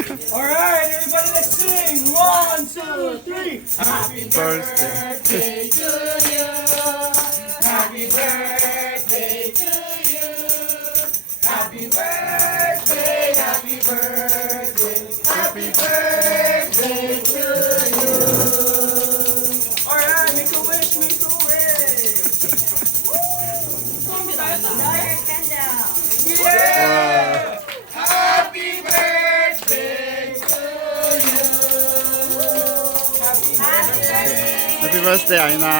Alright, everybody, let's sing. 1, 2, 3. Happy birthday to you. Happy birthday to you. Happy birthday, happy birthday, happy birthday to you. Alright, make a wish, make a wish. Yeah! Happy birthday to you. Happy birthday. Happy birthday, Aina.